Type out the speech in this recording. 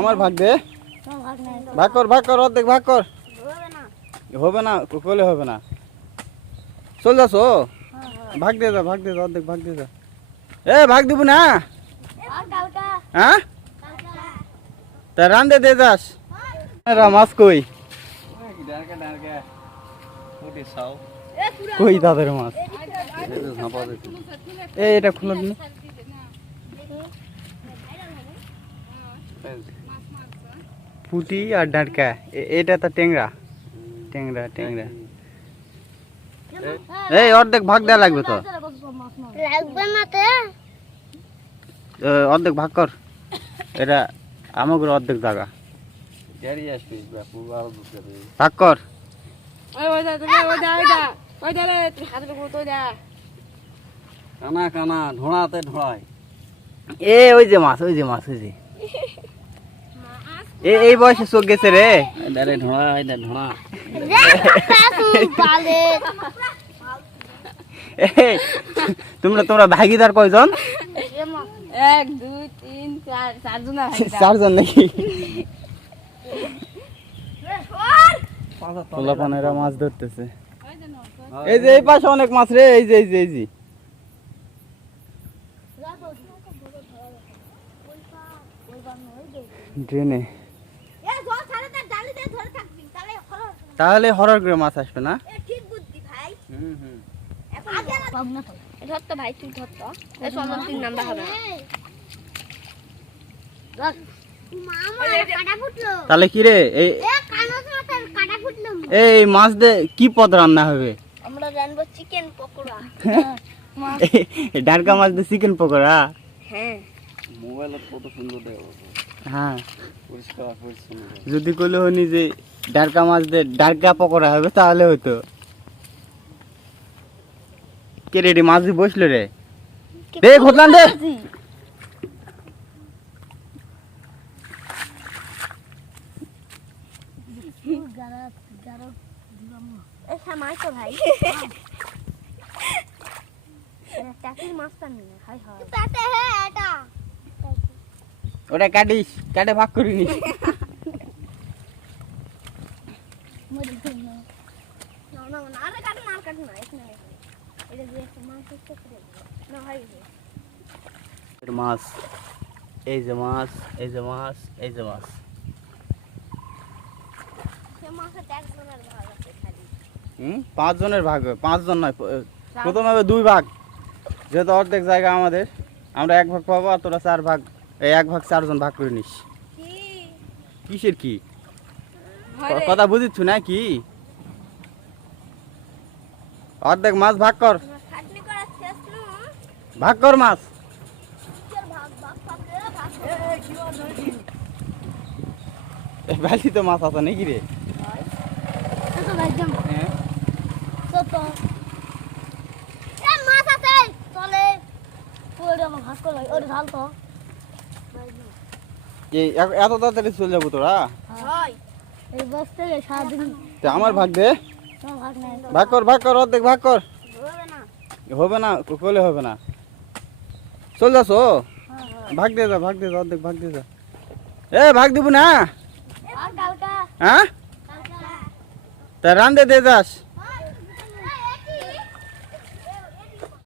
আমার ভাগ দে, ভাগ কর অর্ধেক ভাগ কর। হবে না কইলে হবে না, চল যাস ভাগ দিয়ে যা অর্ধেক ভাগ দিয়ে যা। এ ভাগ দিব না, হ্যাঁ তা রান্দে দে যাস। মাছ কই কই দাদের মাছ, এটা খুলে দিন। পুটি আর ডাঁটকা, এটা তো টেংরা। এই অর্ধেক ভাগ দেওয়া লাগবে তো, অর্ধেক ভাগ কর। এটা আমাকে অর্ধেক জায়গা ভাগ কর। কানা কানা ঢোড়াতে ঢোড়ায় ওই যে মাছ এই বয়সে চোখ গেছে রে। তোমরা ভাগিদার কয়জন? 1 2 3 4 চারজন নাকি? পোলাপানেরা মাছ ধরতেছে। এই যে এই পাশে অনেক মাছ রে, এই যে ড্রেনে। তাহলে হরর করে মাছ আসবে না? তাহলে কি রে এই মাছ দিয়ে কি পদ রান্না হবে? আমরা রান্না চিকেন পকোড়া। ডারকা মাছ দিয়ে চিকেন পকোড়া? হ্যাঁ, মোবাইলে কত সুন্দর দেখা। হ্যাঁ, যদি কইলে হনি যে ডারকা মাছ দিয়ে ডারকা পকোড়া হবে তাহলে হতো। কে রেডি মাছ দিয়ে বসলো রে? দে ঘটলাম দে। ভাই ওটা কাটিস, কাটে ভাগ করি নি। মাছ এই যে মাছ, এই যে মাছ, এই যে মাছ। পাঁচ জনের ভাগ, 5 জন নয়, প্রথম হবে 2 ভাগ। যেহেতু অর্ধেক জায়গা আমাদের, আমরা 1 ভাগ পাবো, আর তোরা 4 ভাগ, এই 1 ভাগ 4 জন ভাগ করে নিস। কিসের কি কথা বুঝিচ্ছ না কি? অর্ধেক মাছ ভাগ কর, ভাগ কর মাছ। বালি তো মাছ আছে নাকি রে? এত তাড়াতাড়ি চলে যাবো তোরা? আমার ভাগ দে, ভাগ কর অর্ধেক ভাগ কর। হবে না কইলে হবে না, চল যাস ভাগ দিয়ে যা অর্ধেক ভাগ দিয়ে যা। এ ভাগ দিব না, হ্যাঁ তা রান্দে দে যাস।